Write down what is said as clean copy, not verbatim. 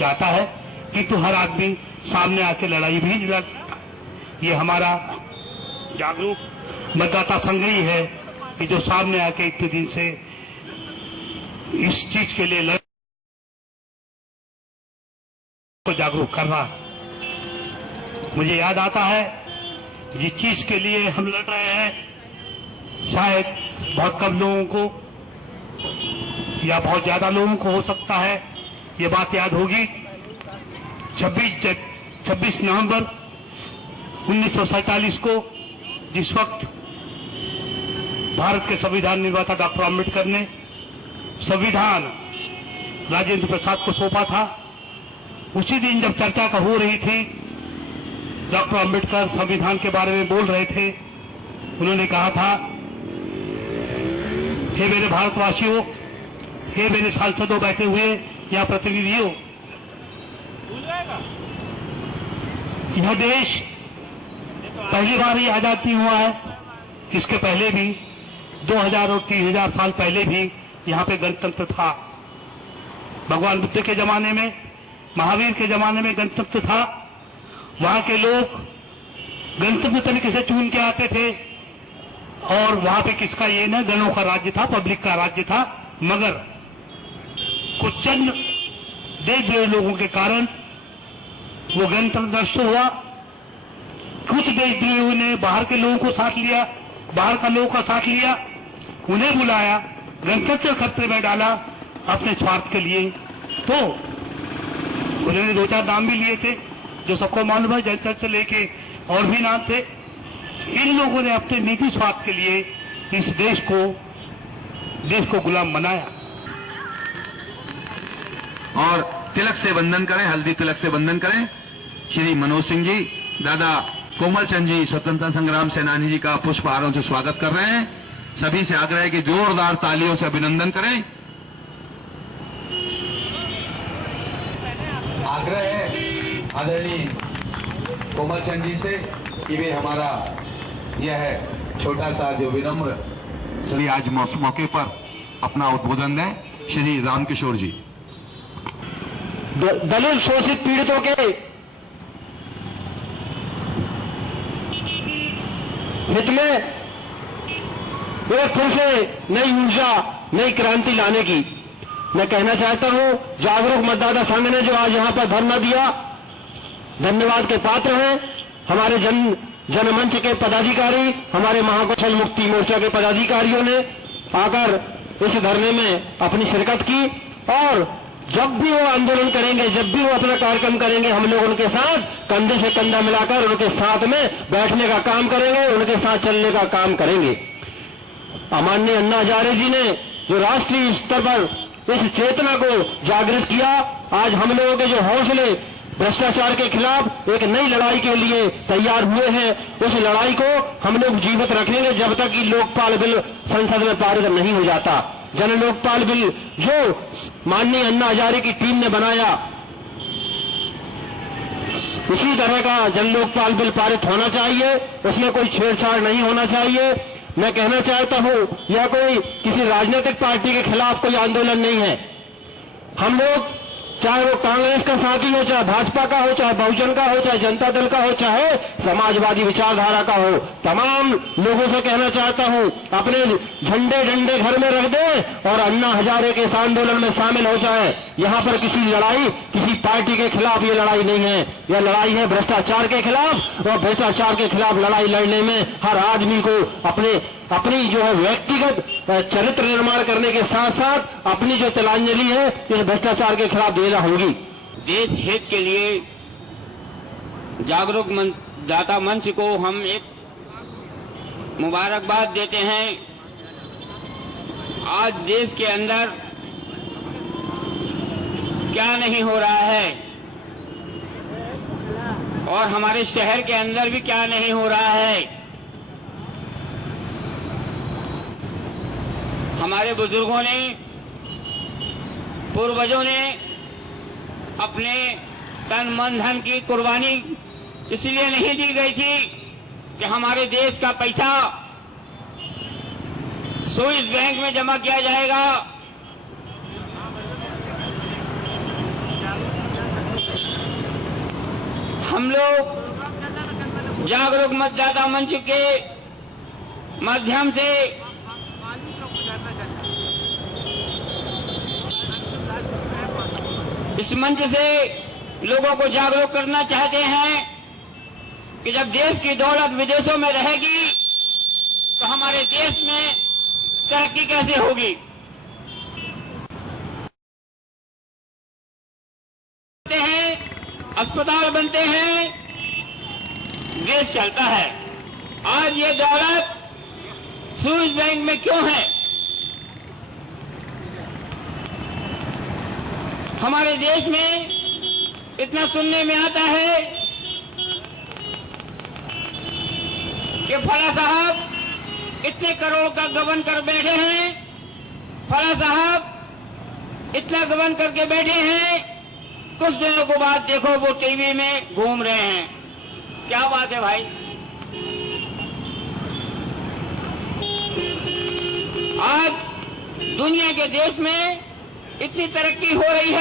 चाहता है, किंतु हर आदमी सामने आके लड़ाई भी नहीं लड़ सकता। ये हमारा जागरूक मतदाता संघ ही है कि जो सामने आके इतने दिन से इस चीज के लिए को जागरूक कर रहा है। मुझे याद आता है जिस चीज के लिए हम लड़ रहे हैं, शायद बहुत कम लोगों को या बहुत ज्यादा लोगों को हो सकता है ये बात याद होगी। 26 नवंबर 1947 को जिस वक्त भारत के संविधान निर्माता डॉक्टर आम्बेडकर ने संविधान राजेंद्र प्रसाद को सौंपा था, उसी दिन जब चर्चा का हो रही थी, डॉक्टर आम्बेडकर संविधान के बारे में बोल रहे थे। उन्होंने कहा था, हे मेरे भारतवासियों, हे मेरे सांसदों बैठे हुए या प्रतिनिधियों, यह देश पहली बार ही आजाद नहीं हुआ है। इसके पहले भी 2000 और 3000 साल पहले भी यहाँ पे गणतंत्र था। भगवान बुद्ध के जमाने में, महावीर के जमाने में गणतंत्र था। वहां के लोग गणतंत्र तरीके से चुन के आते थे और वहां पे किसका ये न गणों का राज्य था, पब्लिक का राज्य था। मगर कुछ चंद देशद्रोही लोगों के कारण वो गणतंत्र नष्ट हुआ। कुछ देशद्रोहियों ने बाहर के लोगों को साथ लिया, बाहर का लोगों का साथ लिया, उन्हें बुलाया, गणतंत्र खतरे में डाला अपने स्वार्थ के लिए। तो उन्होंने 2-4 नाम भी लिए थे जो सबको मालूम है, जनचर्चा से लेके और भी नाम थे। इन लोगों ने अपने निजी स्वार्थ के लिए इस देश को गुलाम बनाया। और तिलक से वंदन करें, हल्दी तिलक से वंदन करें श्री मनोज सिंह जी। दादा कोमल चंद जी स्वतंत्रता संग्राम सेनानी जी का पुष्पहारों से स्वागत कर रहे हैं। सभी से आग्रह है कि जोरदार तालियों से अभिनंदन करें। आग्रह है आदरणीय कोमल चंद जी से कि वे हमारा यह छोटा सा जो विनम्र श्री आज मौके पर अपना उद्बोधन दें। श्री रामकिशोर जी। दलित शोषित पीड़ितों के हित में एक फिर से नई ऊर्जा, नई क्रांति लाने की मैं कहना चाहता हूं। जागरूक मतदाता संघ ने जो आज यहां पर धरना दिया, धन्यवाद के पात्र हैं। हमारे जनमंच के पदाधिकारी, हमारे महाकौशल मुक्ति मोर्चा के पदाधिकारियों ने आकर इस धरने में अपनी शिरकत की। और जब भी वो आंदोलन करेंगे, जब भी वो अपना कार्यक्रम करेंगे, हम लोग उनके साथ कंधे से कंधा मिलाकर उनके साथ में बैठने का काम करेंगे, उनके साथ चलने का काम करेंगे। माननीय अन्ना हजारे जी ने जो राष्ट्रीय स्तर पर इस चेतना को जागृत किया, आज हम लोगों के जो हौसले भ्रष्टाचार के खिलाफ एक नई लड़ाई के लिए तैयार हुए हैं, उस लड़ाई को हम लोग जीवित रखेंगे जब तक कि लोकपाल बिल संसद में पारित नहीं हो जाता। जन लोकपाल बिल जो माननीय अन्ना हजारे की टीम ने बनाया, उसी तरह का जन लोकपाल बिल पारित होना चाहिए। उसमें कोई छेड़छाड़ नहीं होना चाहिए। मैं कहना चाहता हूं, यह कोई किसी राजनीतिक पार्टी के खिलाफ कोई आंदोलन नहीं है। हम लोग, चाहे वो कांग्रेस का साथी हो, चाहे भाजपा का हो, चाहे बहुजन का हो, चाहे जनता दल का हो, चाहे समाजवादी विचारधारा का हो, तमाम लोगों से कहना चाहता हूं, अपने झंडे डंडे घर में रख दें और अन्ना हजारे के इस आंदोलन में शामिल हो जाए। यहां पर किसी लड़ाई, किसी पार्टी के खिलाफ ये लड़ाई नहीं है। यह लड़ाई है भ्रष्टाचार के खिलाफ, और भ्रष्टाचार के खिलाफ लड़ाई लड़ने में हर आदमी को अपनी जो है व्यक्तिगत चरित्र निर्माण करने के साथ साथ अपनी जो तिलांजलि है इस भ्रष्टाचार के खिलाफ देना होगी। देश हित के लिए जागरूक मतदाता मंच को हम एक मुबारकबाद देते हैं। आज देश के अंदर क्या नहीं हो रहा है और हमारे शहर के अंदर भी क्या नहीं हो रहा है। हमारे बुजुर्गों ने, पूर्वजों ने अपने तन मन धन की कुर्बानी इसलिए नहीं दी गई थी कि हमारे देश का पैसा स्विस बैंक में जमा किया जाएगा, हम लोग जागरूक मतदाता मंच के माध्यम से इस मंच से लोगों को जागरूक करना चाहते हैं कि जब देश की दौलत विदेशों में रहेगी तो हमारे देश में तरक्की कैसे होगी। अस्पताल बनते हैं, देश चलता है। आज ये दौलत स्विस बैंक में क्यों है? हमारे देश में इतना सुनने में आता है कि फला साहब इतने करोड़ का गबन कर बैठे हैं, फला साहब इतना गबन करके बैठे हैं, कुछ दिनों के बाद देखो वो टीवी में घूम रहे हैं। क्या बात है भाई? आज दुनिया के देश में इतनी तरक्की हो रही है।